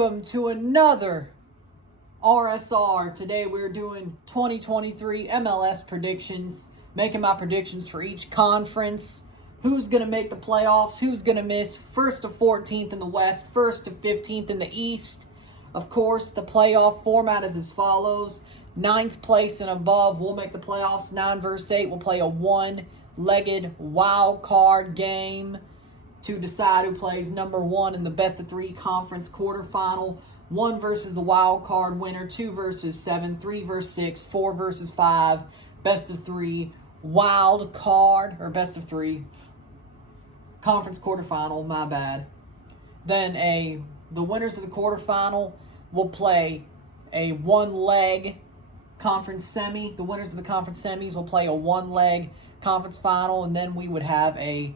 Welcome to another RSR. Today we're doing 2023 MLS predictions, making my predictions for each conference. Who's going to make the playoffs, who's going to miss, 1st to 14th in the West, 1st to 15th in the East. Of course, the playoff format is as follows. 9th place and above will make the playoffs. 9 versus 8 will play a one-legged wild card game to decide who plays number 1 in the best-of-3 conference quarterfinal. 1 versus the wild card winner, 2 versus 7, 3 versus 6, 4 versus 5, best-of-3 wild card, or best-of-3 conference quarterfinal, my bad. Then the winners of the quarterfinal will play a one-leg conference semi. The winners of the conference semis will play a one-leg conference final, and then we would have a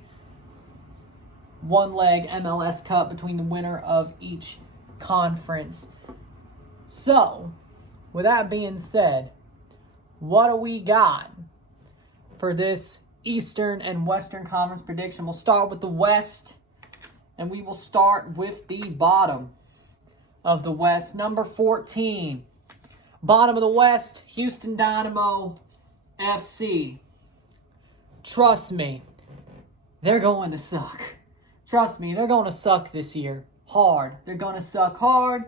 one-leg MLS Cup between the winner of each conference. So, with that being said, what do we got for this Eastern and Western Conference prediction? We'll start with the West, and we will start with the bottom of the West. Number 14, bottom of the West, Houston Dynamo FC. Trust me, they're going to suck. Trust me, they're going to suck this year. Hard. They're going to suck hard.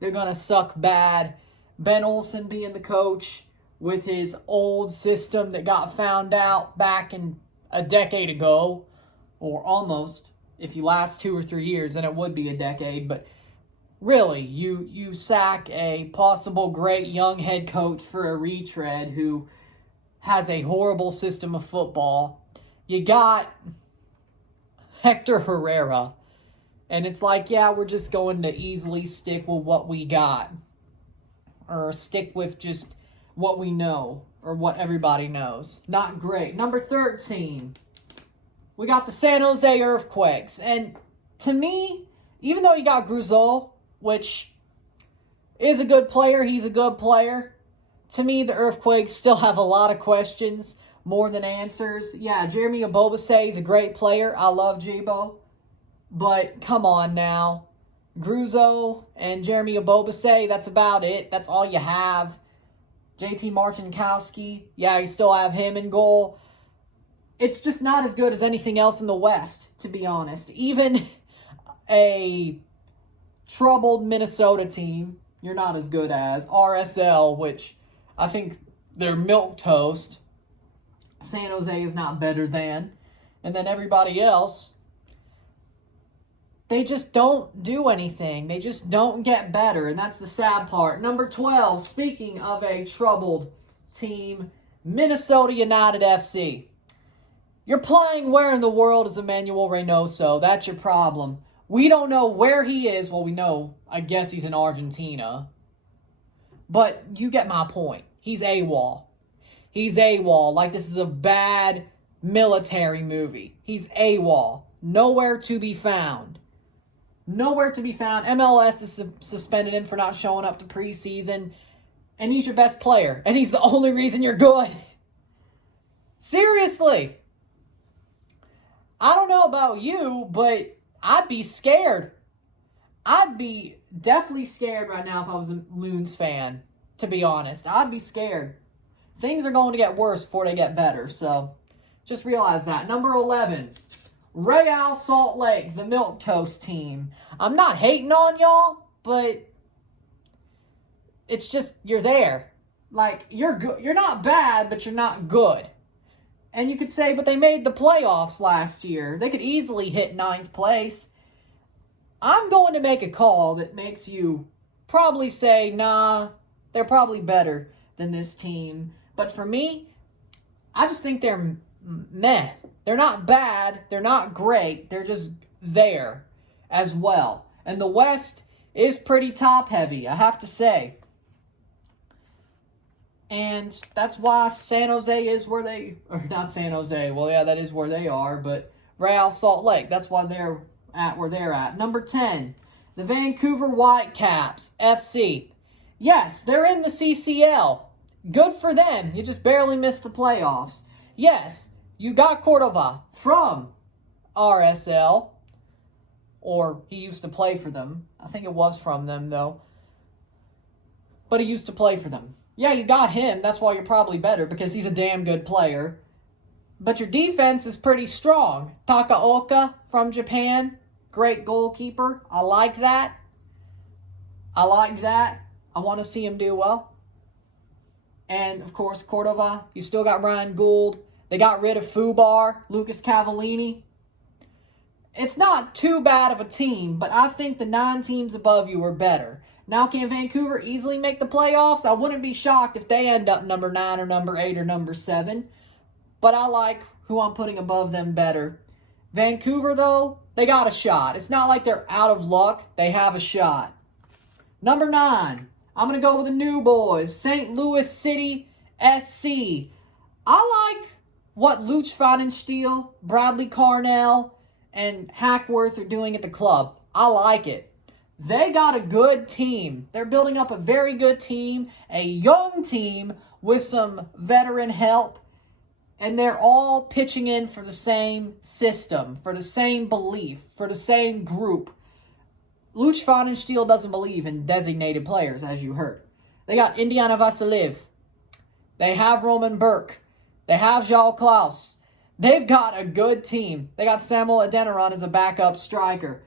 They're going to suck bad. Ben Olsen being the coach with his old system that got found out back in a decade ago, or almost. If you last 2 or 3 years, then it would be a decade. But really, you sack a possible great young head coach for a retread who has a horrible system of football. You got Hector Herrera, and it's like, yeah, we're just going to easily stick with what we got, or stick with just what we know, or what everybody knows. Not great. Number 13, we got the San Jose Earthquakes, and to me, even though you got Gruzol, which is a good player, he's a good player, to me, the Earthquakes still have a lot of questions more than answers. Yeah, Jeremy Ebobisse is a great player. I love Jebo. But come on now. Gruzo and Jeremy Ebobisse, that's about it. That's all you have. JT Marcinkowski, yeah, you still have him in goal. It's just not as good as anything else in the West, to be honest. Even a troubled Minnesota team, you're not as good as. RSL, which I think they're milquetoast. San Jose is not better than. And then everybody else, they just don't do anything. They just don't get better, and that's the sad part. Number 12, speaking of a troubled team, Minnesota United FC. You're playing where in the world is Emmanuel Reynoso? That's your problem. We don't know where he is. Well, we know, I guess he's in Argentina. But you get my point. He's AWOL. He's AWOL, like this is a bad military movie. He's AWOL. Nowhere to be found. Nowhere to be found. MLS is suspended him for not showing up to preseason. And he's your best player. And he's the only reason you're good. Seriously. I don't know about you, but I'd be scared. I'd be definitely scared right now if I was a Loons fan, to be honest. I'd be scared. Things are going to get worse before they get better, so just realize that. Number 11, Real Salt Lake, the milquetoast team. I'm not hating on y'all, but it's just, you're there. Like, you're good. You're not bad, but you're not good. And you could say, but they made the playoffs last year. They could easily hit 9th place. I'm going to make a call that makes you probably say, nah, they're probably better than this team. But for me, I just think they're meh. They're not bad. They're not great. They're just there as well. And the West is pretty top-heavy, I have to say. And that's why San Jose is where they... Or not San Jose. Well, yeah, that is where they are. But Real Salt Lake, that's why they're at where they're at. Number 10, the Vancouver Whitecaps FC. Yes, they're in the CCL. Good for them. You just barely missed the playoffs. Yes, you got Cordova from RSL. or he used to play for them. I think it was from them, though. But he used to play for them. Yeah, you got him. That's why you're probably better, because he's a damn good player. But your defense is pretty strong. Takaoka from Japan, great goalkeeper. I like that. I want to see him do well. And, of course, Cordova. You still got Ryan Gould. They got rid of Fubar, Lucas Cavallini. It's not too bad of a team, but I think the 9 teams above you are better. Now, can Vancouver easily make the playoffs? I wouldn't be shocked if they end up number 9 or number 8 or number 7. But I like who I'm putting above them better. Vancouver, though, they got a shot. It's not like they're out of luck. They have a shot. Number 9, I'm going to go with the new boys, St. Louis City SC. I like what Luch Pfannenstiel, Bradley Carnell, and Hackworth are doing at the club. I like it. They got a good team. They're building up a very good team, a young team with some veteran help, and they're all pitching in for the same system, for the same belief, for the same group. Luch Pfannenstiel doesn't believe in designated players, as you heard. They got Indiana Vasiliev. They have Roman Burke. They have João Klaus. They've got a good team. They got Samuel Adeniran as a backup striker.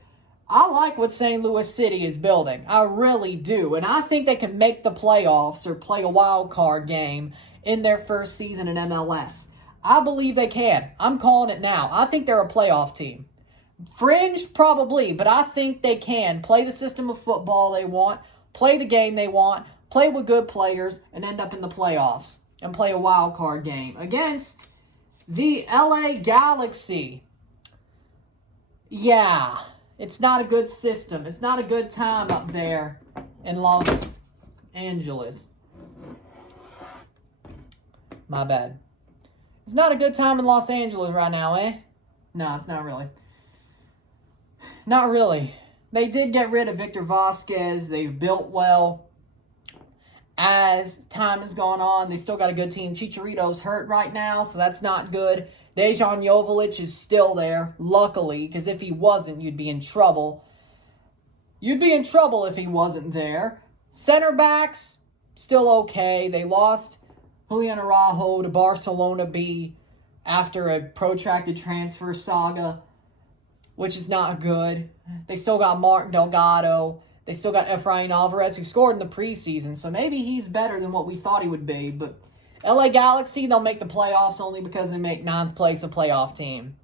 I like what St. Louis City is building. I really do. And I think they can make the playoffs or play a wild card game in their first season in MLS. I believe they can. I'm calling it now. I think they're a playoff team. Fringe, probably, but I think they can play the system of football they want, play the game they want, play with good players, and end up in the playoffs and play a wild card game against the LA Galaxy. Yeah, it's not a good system. It's not a good time up there in Los Angeles. My bad. It's not a good time in Los Angeles right now, eh? No, it's not really. Not really. They did get rid of Victor Vasquez. They've built well. As time has gone on, they still got a good team. Chicharito's hurt right now, so that's not good. Dejan Joveljic is still there, luckily, because if he wasn't, you'd be in trouble. You'd be in trouble if he wasn't there. Center backs, still okay. They lost Julian Araujo to Barcelona B after a protracted transfer saga, which is not good. They still got Martin Delgado. They still got Efrain Alvarez, who scored in the preseason, so maybe he's better than what we thought he would be. But LA Galaxy, they'll make the playoffs only because they make 9th place a playoff team.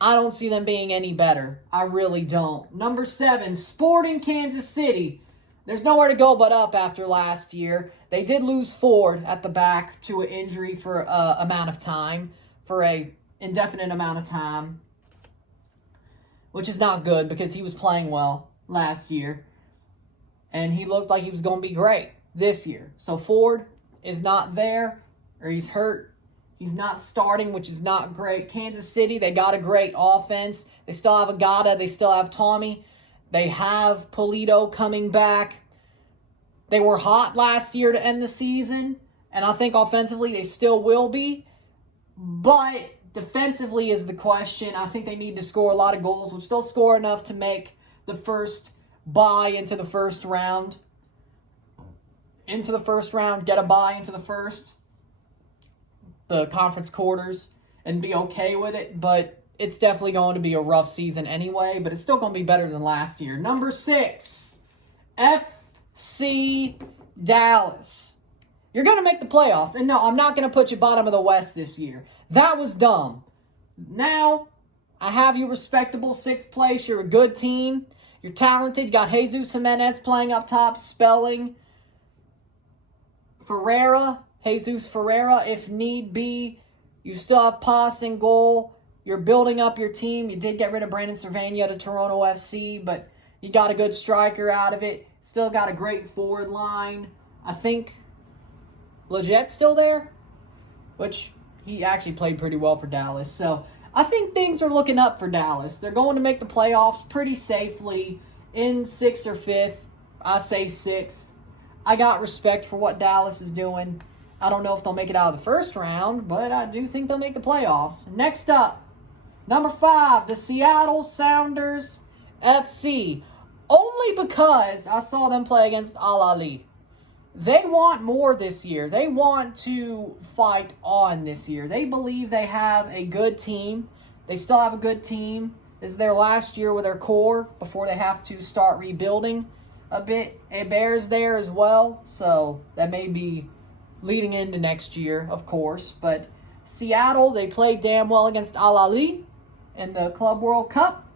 I don't see them being any better. I really don't. Number 7, Sporting Kansas City. There's nowhere to go but up after last year. They did lose Ford at the back to an injury for an indefinite amount of time, which is not good because he was playing well last year. And he looked like he was going to be great this year. So Ford is not there, or he's hurt. He's not starting, which is not great. Kansas City, they got a great offense. They still have Agata. They still have Tommy. They have Polito coming back. They were hot last year to end the season, and I think offensively they still will be. But defensively is the question. I think they need to score a lot of goals, which they'll score enough to make the first bye into the first round. Get a bye into the conference quarters, and be okay with it. But it's definitely going to be a rough season anyway, but it's still going to be better than last year. Number 6, FC Dallas. You're going to make the playoffs. And no, I'm not going to put you bottom of the West this year. That was dumb. Now, I have you respectable 6th place. You're a good team. You're talented. You got Jesus Jimenez playing up top, spelling. Jesus Ferreira, if need be. You still have Pass and goal. You're building up your team. You did get rid of Brandon Cervania to Toronto FC, but you got a good striker out of it. Still got a great forward line. I think Legette's still there, which he actually played pretty well for Dallas. So I think things are looking up for Dallas. They're going to make the playoffs pretty safely in 6th or 5th. I say 6th. I got respect for what Dallas is doing. I don't know if they'll make it out of the first round, but I do think they'll make the playoffs. Next up, number 5, the Seattle Sounders FC. Only because I saw them play against Al Ahly. They want more this year. They want to fight on this year. They believe they have a good team. They still have a good team. This is their last year with their core before they have to start rebuilding a bit. Bears there as well, so that may be leading into next year, of course. But Seattle, they played damn well against Al Ahly in the Club World Cup,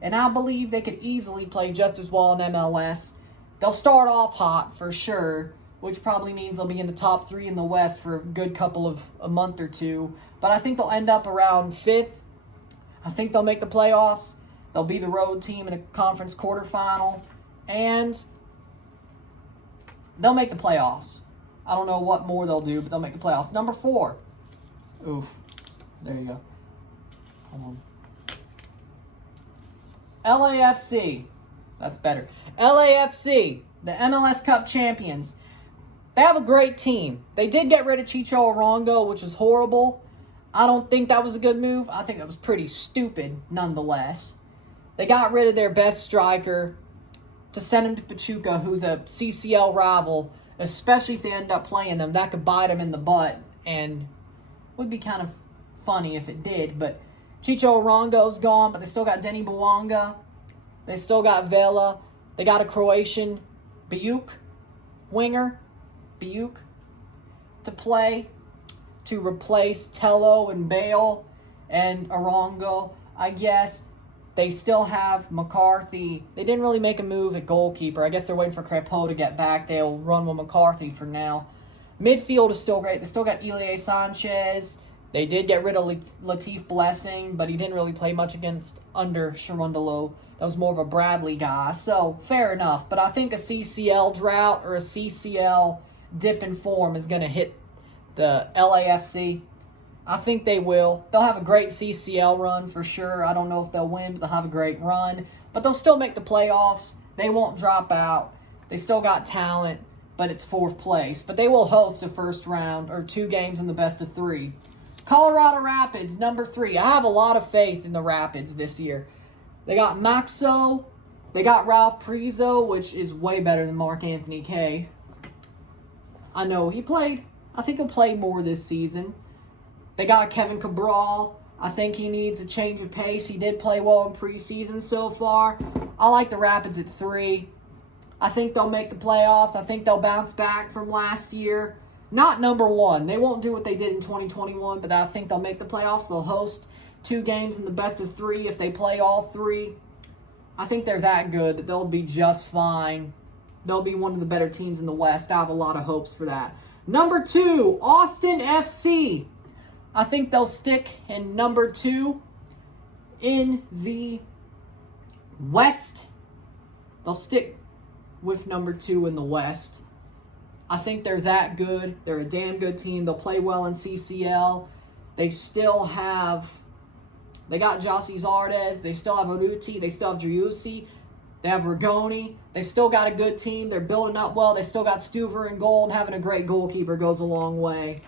and I believe they could easily play just as well in MLS. They'll start off hot for sure, which probably means they'll be in the top 3 in the West for a good couple of a month or two. But I think they'll end up around 5th. I think they'll make the playoffs. They'll be the road team in a conference quarterfinal. And they'll make the playoffs. I don't know what more they'll do, but they'll make the playoffs. Number 4. Oof. There you go. Hold on. LAFC. That's better. LAFC, the MLS Cup champions. They have a great team. They did get rid of Chicho Arango, which was horrible. I don't think that was a good move. I think that was pretty stupid, nonetheless. They got rid of their best striker to send him to Pachuca, who's a CCL rival, especially if they end up playing them. That could bite them in the butt, and would be kind of funny if it did. But Chicho Arango's gone, but they still got Denny Bouanga. They still got Vela. They got a Croatian Bijuk winger, to play to replace Tello and Bale and Arango. I guess they still have McCarthy. They didn't really make a move at goalkeeper. I guess they're waiting for Crepeau to get back. They'll run with McCarthy for now. Midfield is still great. They still got Ilie Sanchez. They did get rid of Latif Blessing, but he didn't really play much under Sharundalo. That was more of a Bradley guy. So, fair enough. But I think a CCL drought or a CCL dip in form is going to hit the LAFC. I think they will. They'll have a great CCL run for sure. I don't know if they'll win, but they'll have a great run. But they'll still make the playoffs. They won't drop out. They still got talent, but it's 4th place. But they will host a first round or 2 games in the best of 3. Colorado Rapids, number 3. I have a lot of faith in the Rapids this year. They got Maxo. They got Ralph Prizo, which is way better than Mark Anthony K. I know he played. I think he'll play more this season. They got Kevin Cabral. I think he needs a change of pace. He did play well in preseason so far. I like the Rapids at 3. I think they'll make the playoffs. I think they'll bounce back from last year. Not number 1. They won't do what they did in 2021, but I think they'll make the playoffs. They'll host 2 games in the best of 3 if they play all 3. I think they're that good that they'll be just fine. They'll be one of the better teams in the West. I have a lot of hopes for that. Number 2, Austin FC. I think they'll stick in number 2 in the West. They'll stick with number 2 in the West. I think they're that good. They're a damn good team. They'll play well in CCL. They still have... They got Jossie Zardes. They still have Oruti. They still have Driussi. They have Rigoni. They still got a good team. They're building up well. They still got Stuver in goal, and having a great goalkeeper goes a long way.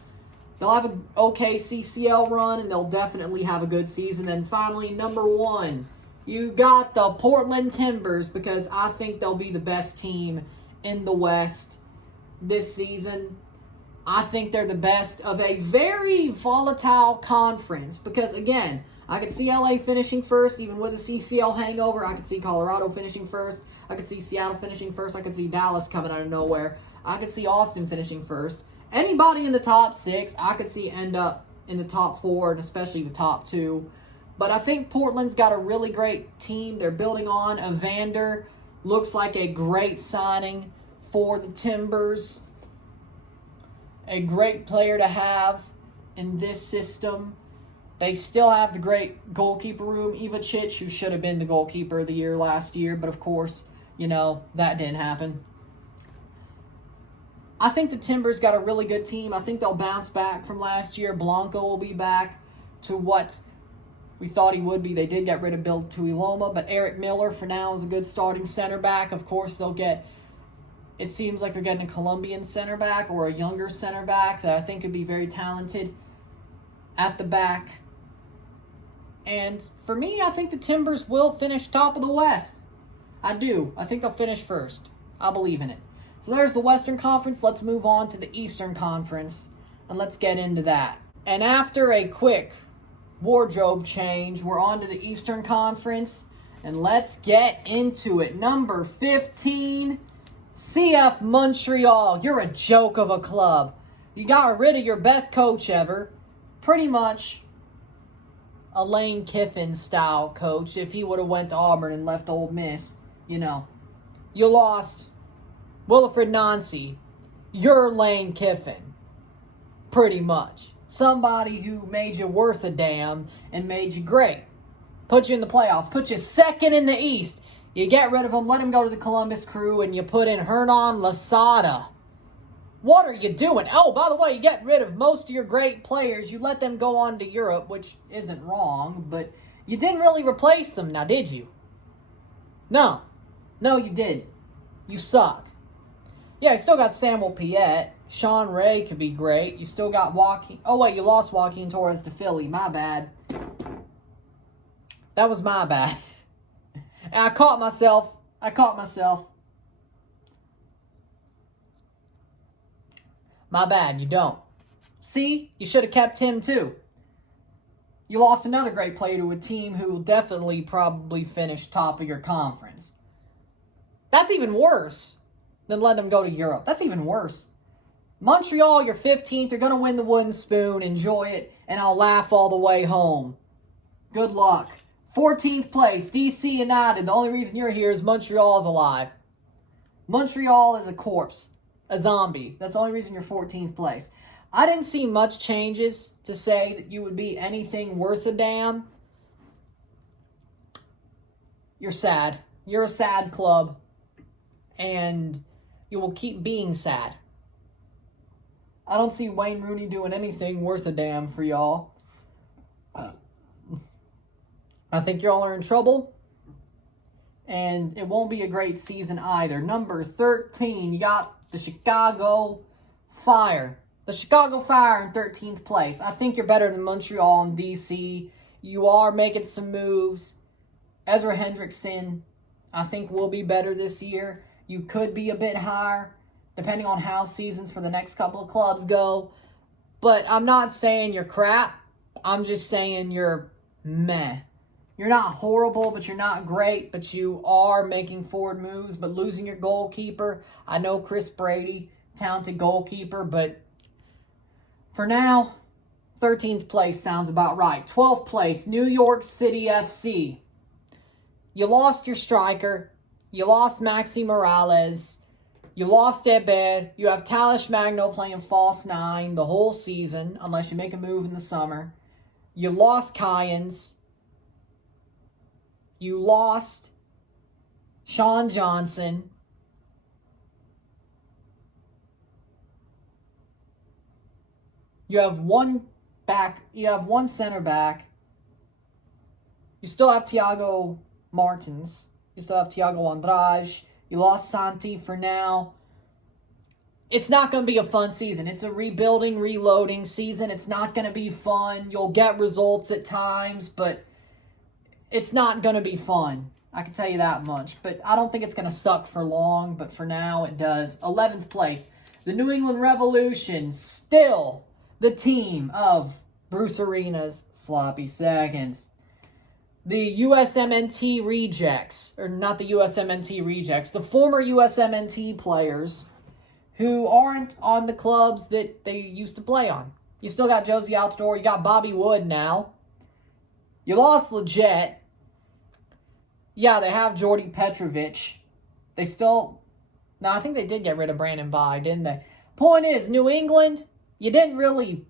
They'll have an okay CCL run, and they'll definitely have a good season. And finally, number 1, you got the Portland Timbers, because I think they'll be the best team in the West this season. I think they're the best of a very volatile conference because, again, I could see LA finishing first, even with a CCL hangover. I could see Colorado finishing first. I could see Seattle finishing first. I could see Dallas coming out of nowhere. I could see Austin finishing first. Anybody in the top 6, I could see end up in the top 4, and especially the top 2. But I think Portland's got a really great team. They're building on. Evander looks like a great signing for the Timbers. A great player to have in this system. They still have the great goalkeeper room. Ivacic, who should have been the goalkeeper of the year last year, but of course, that didn't happen. I think the Timbers got a really good team. I think they'll bounce back from last year. Blanco will be back to what we thought he would be. They did get rid of Bill Tuiloma, but Eric Miller for now is a good starting center back. Of course, it seems like they're getting a Colombian center back or a younger center back that I think could be very talented at the back. And for me, I think the Timbers will finish top of the West. I do. I think they'll finish first. I believe in it. So there's the Western Conference. Let's move on to the Eastern Conference, and let's get into that. And after a quick wardrobe change, we're on to the Eastern Conference, and let's get into it. Number 15, CF Montreal. You're a joke of a club. You got rid of your best coach ever. Pretty much a Lane Kiffin-style coach if he would have went to Auburn and left Ole Miss. You know, you lost Wilfred Nancy. You're Lane Kiffin. Pretty much. Somebody who made you worth a damn and made you great. Put you in the playoffs. Put you second in the East. You get rid of him, let him go to the Columbus Crew, and you put in Hernan Losada. What are you doing? Oh, by the way, you get rid of most of your great players. You let them go on to Europe, which isn't wrong, but you didn't really replace them now, did you? No. No, you didn't. You suck. Yeah, you still got Samuel Piette. Sean Ray could be great. You still got Joaquin. Oh, wait, you lost Joaquin Torres to Philly. My bad. That was my bad. And I caught myself. My bad, you don't. See? You should have kept him too. You lost another great player to a team who will definitely probably finish top of your conference. That's even worse than letting them go to Europe. That's even worse. Montreal, you're 15th. You're going to win the wooden spoon. Enjoy it. And I'll laugh all the way home. Good luck. 14th place, DC United. The only reason you're here is Montreal is alive. Montreal is a corpse. A zombie. That's the only reason you're 14th place. I didn't see much changes to say that you would be anything worth a damn. You're sad. You're a sad club. And you will keep being sad. I don't see Wayne Rooney doing anything worth a damn for y'all. I think y'all are in trouble. And it won't be a great season either. Number 13, you got the Chicago Fire. The Chicago Fire in 13th place. I think you're better than Montreal and DC. You are making some moves. Ezra Hendrickson, I think, will be better this year. You could be a bit higher, depending on how seasons for the next couple of clubs go. But I'm not saying you're crap. I'm just saying you're meh. You're not horrible, but you're not great. But you are making forward moves. But losing your goalkeeper, I know Chris Brady, talented goalkeeper. But for now, 13th place sounds about right. 12th place, New York City FC. You lost your striker. You lost Maxi Morales. You lost Eber. You have Talish Magno playing false nine the whole season, unless you make a move in the summer. You lost Kyans. You lost Sean Johnson. You have one back. You have one center back. You still have Thiago Martins. You still have Thiago Andrade. You lost Santi for now. It's not going to be a fun season. It's a rebuilding, reloading season. It's not going to be fun. You'll get results at times, but it's not going to be fun. I can tell you that much. But I don't think it's going to suck for long, but for now it does. 11th place. The New England Revolution, still the team of Bruce Arenas' sloppy seconds. The USMNT rejects, or not the USMNT rejects, the former USMNT players who aren't on the clubs that they used to play on. You still got Josie Altidore, you got Bobby Wood now. You lost Leggett. Yeah, they have Jordy Petrovic. They still... No, I think they did get rid of Brandon Bye, didn't they? Point is, New England, you didn't really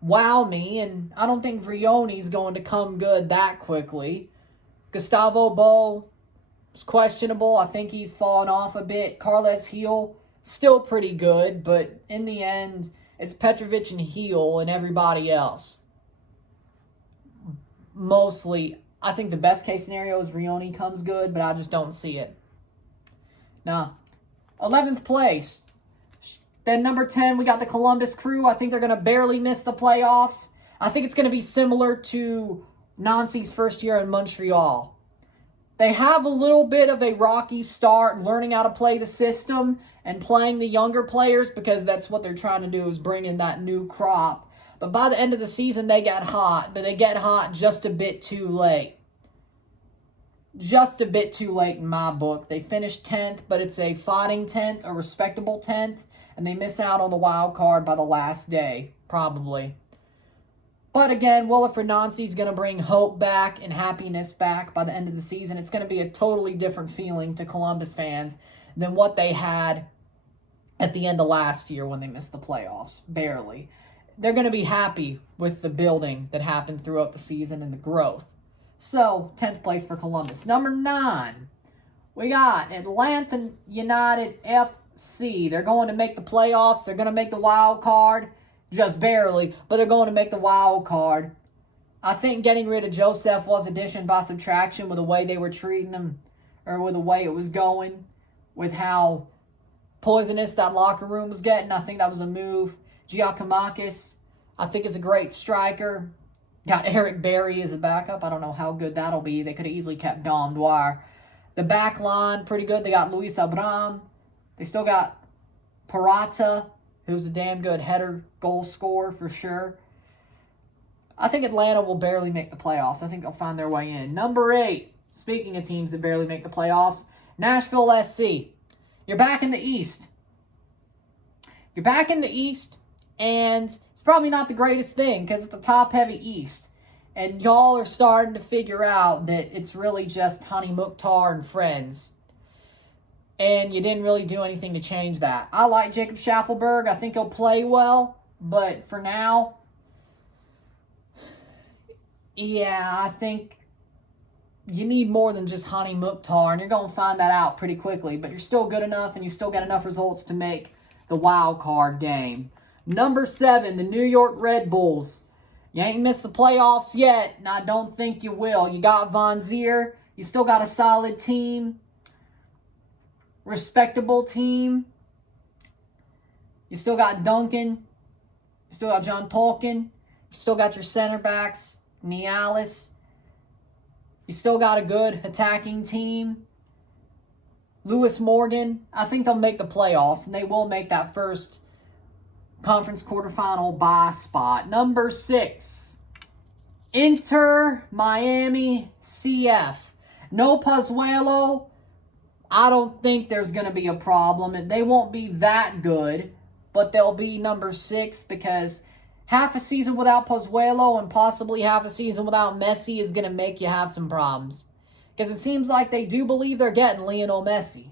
wow me, and I don't think Vrioni's going to come good that quickly. Gustavo Bo is questionable. I think he's fallen off a bit. Carles Heel, still pretty good, but in the end, it's Petrovic and Heel and everybody else. Mostly, I think the best case scenario is Vrioni comes good, but I just don't see it. Now, 11th place. Then number 10, we got the Columbus Crew. I think they're going to barely miss the playoffs. I think it's going to be similar to Nancy's first year in Montreal. They have a little bit of a rocky start learning how to play the system and playing the younger players, because that's what they're trying to do, is bring in that new crop. But by the end of the season, they get hot, but they get hot just a bit too late. Just a bit too late in my book. They finished 10th, but it's a fighting 10th, a respectable 10th, and they miss out on the wild card by the last day, probably. But again, Wolff is going to bring hope back and happiness back by the end of the season. It's going to be a totally different feeling to Columbus fans than what they had at the end of last year when they missed the playoffs, barely. They're going to be happy with the building that happened throughout the season and the growth. So, 10th place for Columbus. Number 9, we got Atlanta United FC. They're going to make the playoffs. They're going to make the wild card. Just barely, but they're going to make the wild card. I think getting rid of Joseph was addition by subtraction with the way they were treating him, or with the way it was going, with how poisonous that locker room was getting. I think that was a move. Giacomakis, I think, is a great striker. Got Eric Berry as a backup. I don't know how good that'll be. They could have easily kept Dom Dwyer. The back line, pretty good. They got Luis Abram. They still got Parata, who's a damn good header goal scorer for sure. I think Atlanta will barely make the playoffs. I think they'll find their way in. Number 8, speaking of teams that barely make the playoffs, Nashville SC. You're back in the East. You're back in the East, and it's probably not the greatest thing because it's the top-heavy East. And y'all are starting to figure out that it's really just Hani Mukhtar and friends. And you didn't really do anything to change that. I like Jacob Schaffelberg. I think he'll play well. But for now, yeah, I think you need more than just Hani Mukhtar. And you're going to find that out pretty quickly. But you're still good enough, and you still get enough results to make the wild card game. Number 7, the New York Red Bulls. You ain't missed the playoffs yet, and I don't think you will. You got Von Zier. You still got a solid team. Respectable team. You still got Duncan. You still got John Tolkien. You still got your center backs, Nialis. You still got a good attacking team. Lewis Morgan. I think they'll make the playoffs, and they will make that first conference quarterfinal bye spot. Number 6, Inter Miami CF. No Pozuelo. I don't think there's going to be a problem. They won't be that good, but they'll be number 6 because half a season without Pozuelo and possibly half a season without Messi is going to make you have some problems. Because it seems like they do believe they're getting Lionel Messi.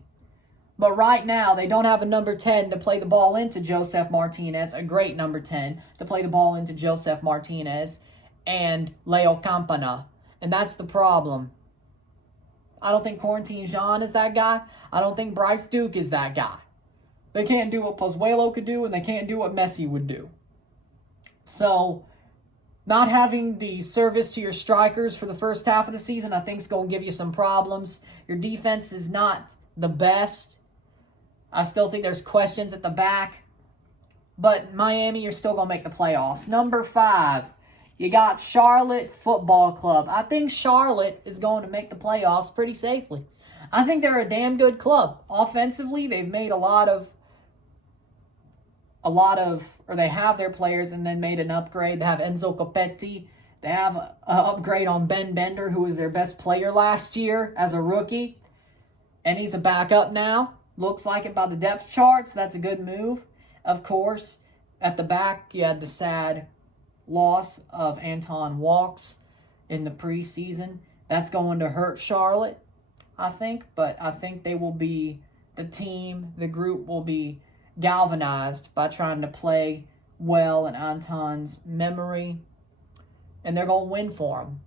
But right now, they don't have a number 10 to play the ball into Joseph Martinez, a great number 10 to play the ball into Joseph Martinez and Leo Campana. And that's the problem. I don't think Quarantine Jean is that guy. I don't think Bryce Duke is that guy. They can't do what Pozuelo could do, and they can't do what Messi would do. So, not having the service to your strikers for the first half of the season, I think is going to give you some problems. Your defense is not the best. I still think there's questions at the back. But Miami, you're still going to make the playoffs. Number 5, you got Charlotte Football Club. I think Charlotte is going to make the playoffs pretty safely. I think they're a damn good club. Offensively, they've made or they have their players and then made an upgrade. They have Enzo Copetti. They have an upgrade on Ben Bender, who was their best player last year as a rookie. And he's a backup now. Looks like it by the depth charts. That's a good move. Of course, at the back, you had the sad loss of Anton Walks in the preseason. That's going to hurt Charlotte, I think. But I think they will be, the group will be galvanized by trying to play well in Anton's memory. And they're going to win for him.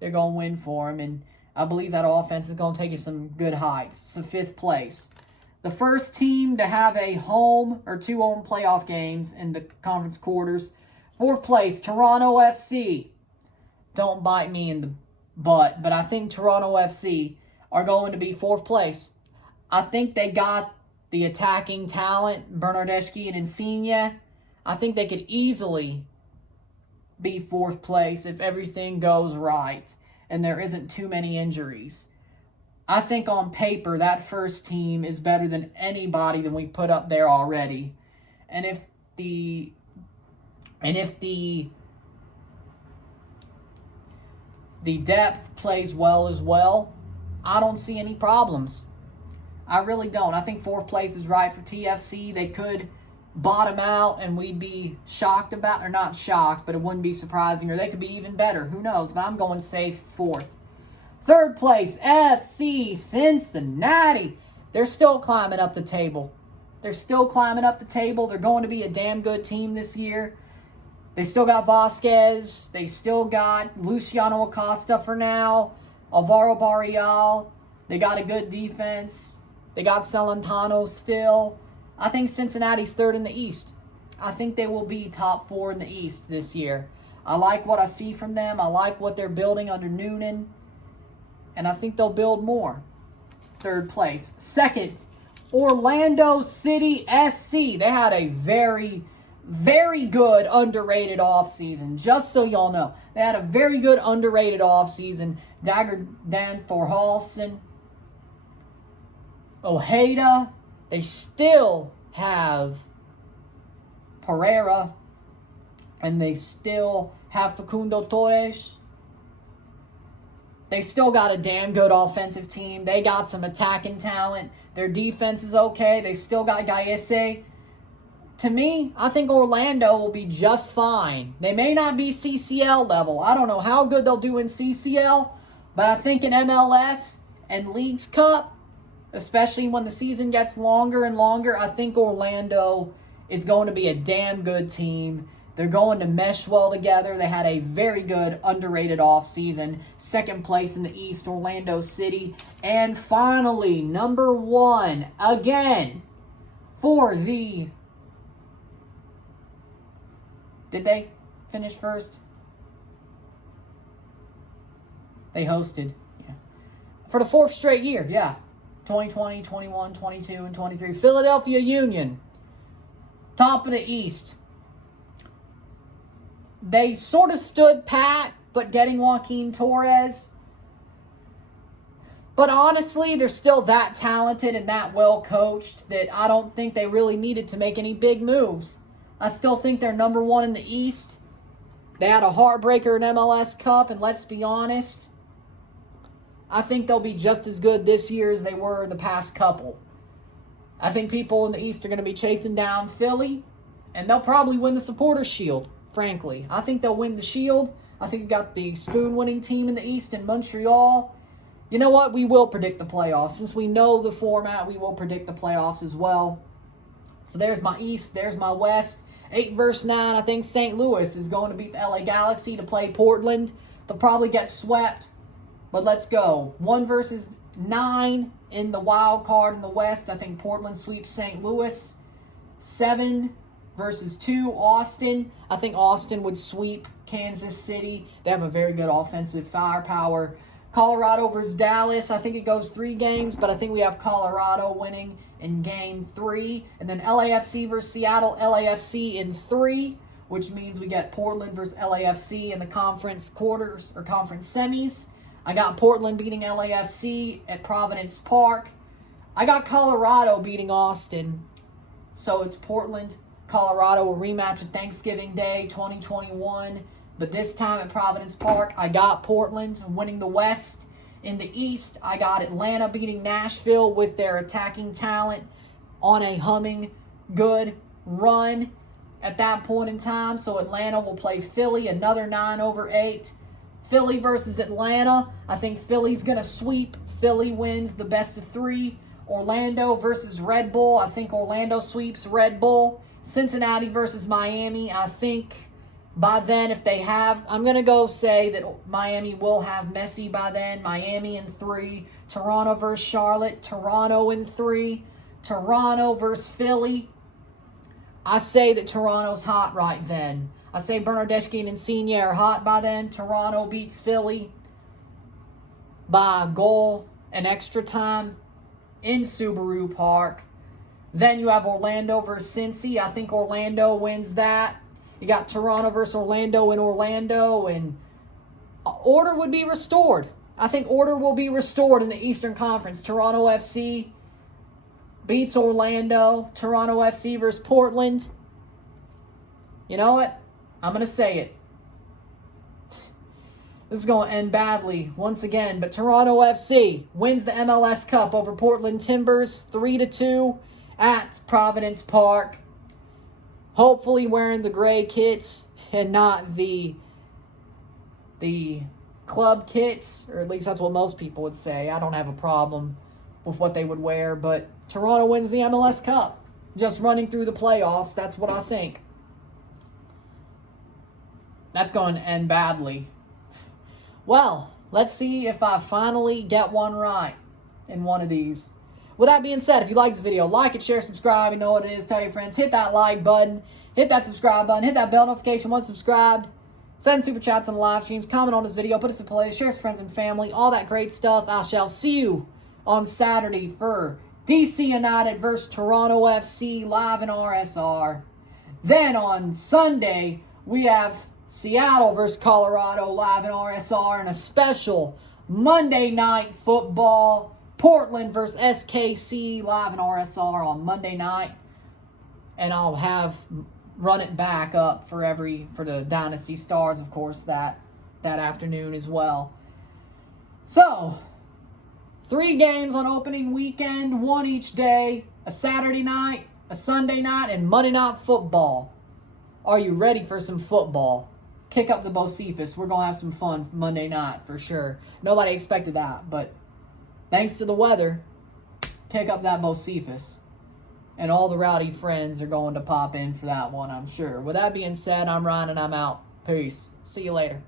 They're going to win for him. And I believe that offense is going to take you some good heights. So 5th place. The first team to have a home or 2 home playoff games in the conference quarters. 4th place, Toronto FC. Don't bite me in the butt, but I think Toronto FC are going to be 4th place. I think they got the attacking talent, Bernardeschi and Insigne. I think they could easily be 4th place if everything goes right and there isn't too many injuries. I think on paper that first team is better than anybody that we've put up there already. And if the depth plays well as well, I don't see any problems. I really don't. I think fourth place is right for TFC. They could bottom out and we'd be shocked about, or not shocked, but it wouldn't be surprising, or they could be even better. Who knows? But I'm going safe fourth. Third place, FC Cincinnati. They're still climbing up the table. They're going to be a damn good team this year. They still got Vasquez. They still got Luciano Acosta for now. Alvaro Barreal. They got a good defense. They got Celentano still. I think Cincinnati's third in the East. I think they will be top 4 in the East this year. I like what I see from them. I like what they're building under Noonan. And I think they'll build more. Third place. Second, Orlando City SC. They had a very, very good underrated offseason. Just so y'all know. They had a very good underrated offseason. Dagger Dan Thorhalsen. Ojeda. They still have Pereira. And they still have Facundo Torres. They still got a damn good offensive team. They got some attacking talent. Their defense is okay. They still got Gaese. To me, I think Orlando will be just fine. They may not be CCL level. I don't know how good they'll do in CCL, but I think in MLS and Leagues Cup, especially when the season gets longer and longer, I think Orlando is going to be a damn good team. They're going to mesh well together. They had a very good, underrated offseason. Second place in the East, Orlando City. And finally, number 1, again, for the... Did they finish first? They hosted. Yeah. For the 4th straight year, yeah. 2020, 21, 22, and 23. Philadelphia Union. Top of the East. They sort of stood pat, but getting Joaquin Torres. But honestly, they're still that talented and that well coached that I don't think they really needed to make any big moves. I still think they're number 1 in the East. They had a heartbreaker in MLS Cup, and let's be honest, I think they'll be just as good this year as they were the past couple. I think people in the East are going to be chasing down Philly, and they'll probably win the Supporters' Shield. Frankly, I think they'll win the Shield. I think you got the spoon-winning team in the East in Montreal. You know what? We will predict the playoffs. Since we know the format, we will predict the playoffs as well. So there's my East. There's my West. 8 versus 9. I think St. Louis is going to beat the LA Galaxy to play Portland. They'll probably get swept. But let's go. 1 versus 9 in the wild card in the West. I think Portland sweeps St. Louis. 7 versus 2, Austin. I think Austin would sweep Kansas City. They have a very good offensive firepower. Colorado versus Dallas. I think it goes 3 games, but I think we have Colorado winning in game 3. And then LAFC versus Seattle. LAFC in 3, which means we get Portland versus LAFC in the conference quarters or conference semis. I got Portland beating LAFC at Providence Park. I got Colorado beating Austin. So it's Portland. Colorado will rematch at Thanksgiving Day 2021. But this time at Providence Park, I got Portland winning the West. In the East, I got Atlanta beating Nashville with their attacking talent on a humming good run at that point in time. So Atlanta will play Philly, another 9/8. Philly versus Atlanta. I think Philly's going to sweep. Philly wins the best of 3. Orlando versus Red Bull. I think Orlando sweeps Red Bull. Cincinnati versus Miami. I think by then, if they have, I'm going to go say that Miami will have Messi by then. Miami in 3. Toronto versus Charlotte. Toronto in 3. Toronto versus Philly. I say that Toronto's hot right then. I say Bernardeschi and Insigne are hot by then. Toronto beats Philly by a goal in extra time in Subaru Park. Then you have Orlando versus Cincy. I think Orlando wins that. You got Toronto versus Orlando in Orlando, and order would be restored. I think order will be restored in the Eastern Conference. Toronto FC beats Orlando. Toronto FC versus Portland. You know what? I'm going to say it. This is going to end badly once again, but Toronto FC wins the MLS Cup over Portland Timbers 3-2 at Providence Park. Hopefully wearing the gray kits and not the club kits, or at least that's what most people would say. I don't have a problem with what they would wear, but Toronto wins the MLS Cup. Just running through the playoffs, that's what I think. That's going to end badly. Well, let's see if I finally get one right in one of these. With that being said, if you like this video, like it, share, subscribe. You know what it is. Tell your friends. Hit that like button. Hit that subscribe button. Hit that bell notification once subscribed. Send super chats on live streams. Comment on this video. Put us in play. Share with friends and family. All that great stuff. I shall see you on Saturday for DC United versus Toronto FC live in RSR. Then on Sunday, we have Seattle versus Colorado live in RSR, and a special Monday night football, Portland versus SKC live in RSR on Monday night. And I'll run it back up for the Dynasty Stars, of course, that afternoon as well. So, 3 games on opening weekend, 1 each day, a Saturday night, a Sunday night, and Monday night football. Are you ready for some football? Kick up the Bocephus. We're going to have some fun Monday night for sure. Nobody expected that, but thanks to the weather, kick up that Bocephus. And all the rowdy friends are going to pop in for that one, I'm sure. With that being said, I'm Ryan and I'm out. Peace. See you later.